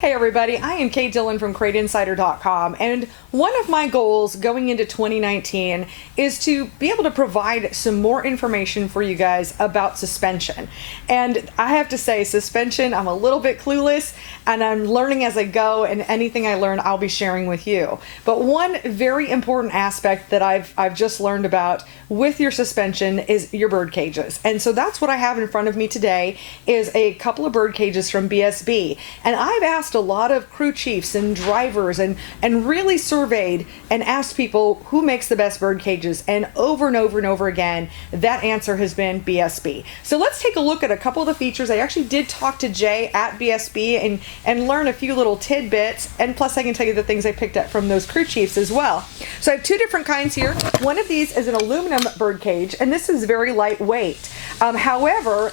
Hey everybody, I am Kate Dillon from CrateInsider.com, and one of my goals going into 2019 is to be able to provide some more information for you guys about suspension. And I have to say, suspension, I'm a little bit clueless, and I'm learning as I go, and anything I learn I'll be sharing with you. But one very important aspect that I've just learned about with your suspension is your bird cages. And so that's what I have in front of me today is a couple of bird cages from BSB. And I've asked a lot of crew chiefs and drivers and really surveyed and asked people who makes the best bird cages, and over and over again that answer has been BSB. So let's take a look at a couple of the features. I actually did talk to Jay at BSB and learn a few little tidbits, and plus I can tell you the things I picked up from those crew chiefs as well. So I have two different kinds here. One of these is an aluminum bird cage, and this is very lightweight. However,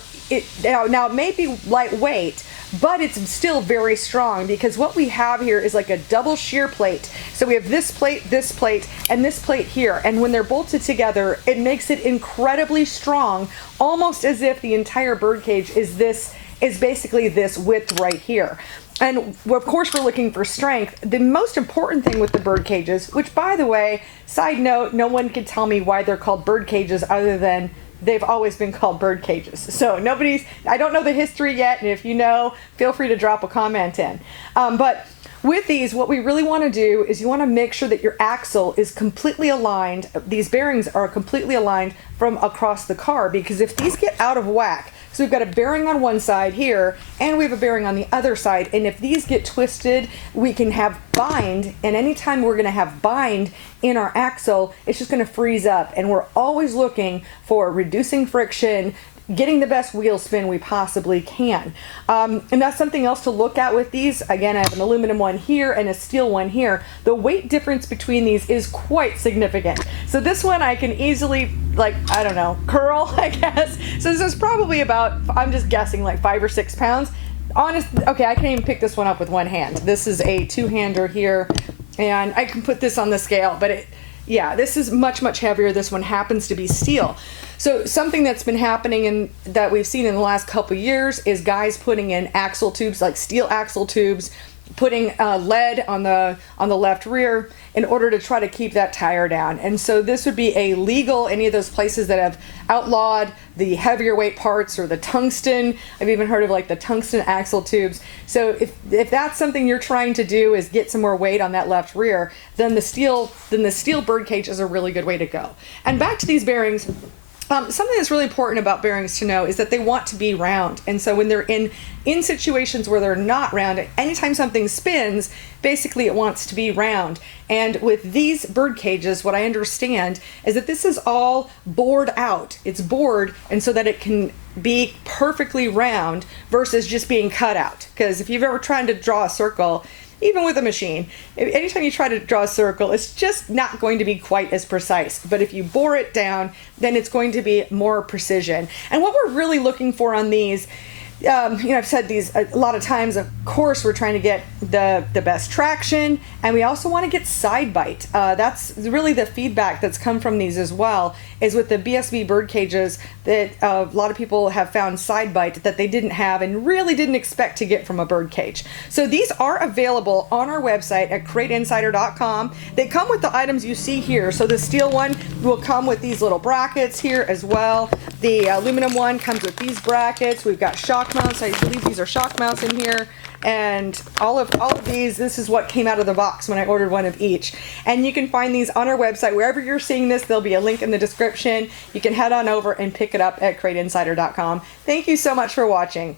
now it may be lightweight, but it's still very strong, because what we have here is like a double shear plate. So we have this plate, and this plate here, and when they're bolted together, it makes it incredibly strong, almost as if the entire bird cage is basically this width right here. And of course we're looking for strength. The most important thing with the bird cages, which by the way, side note, no one can tell me why they're called bird cages other than they've always been called bird cages. So I don't know the history yet, and if you know, feel free to drop a comment in. But with these, what we really want to do is you want to make sure that your axle is completely aligned. These bearings are completely aligned from across the car, because if these get out of whack, so we've got a bearing on one side here, and we have a bearing on the other side, and if these get twisted, we can have bind, and anytime we're going to have bind in our axle, it's just going to freeze up, and we're always looking for reducing friction, getting the best wheel spin we possibly can. And that's something else to look at with these. Again, I have an aluminum one here and a steel one here. The weight difference between these is quite significant. So this one I can easily, I don't know, curl, I guess. So this is probably about, I'm just guessing, like 5 or 6 pounds. Okay, I can even pick this one up with one hand. This is a two-hander here, and I can put this on the scale, but yeah, this is much heavier. This one happens to be steel. So something that's been happening and that we've seen in the last couple years is guys putting in axle tubes, like steel axle tubes, putting lead on the left rear in order to try to keep that tire down. And so this would be illegal. Any of those places that have outlawed the heavier weight parts, or the tungsten, I've even heard of like the tungsten axle tubes. So if that's something you're trying to do, is get some more weight on that left rear, then the steel bird cage is a really good way to go. And back to these bearings. Something that's really important about bearings to know is that they want to be round. And so when they're in situations where they're not round, anytime something spins, basically it wants to be round. And with these bird cages, what I understand is that this is all bored out. It's bored, and so that it can be perfectly round versus just being cut out. Because if you've ever tried to draw a circle, even with a machine, anytime you try to draw a circle, it's just not going to be quite as precise. But if you bore it down, then it's going to be more precision. And what we're really looking for on these, I've said these a lot of times, of course we're trying to get the best traction, and we also want to get side bite. That's really the feedback that's come from these as well, is with the BSB bird cages that a lot of people have found side bite that they didn't have and really didn't expect to get from a bird cage. So these are available on our website at CrateInsider.com. They come with the items you see here. So the steel one will come with these little brackets here as well. The aluminum one comes with these brackets. We've got shock mounts. I believe these are shock mounts in here. And all of these, this is what came out of the box when I ordered one of each. And you can find these on our website. Wherever you're seeing this, there'll be a link in the description. You can head on over and pick it up at CrateInsider.com. Thank you so much for watching.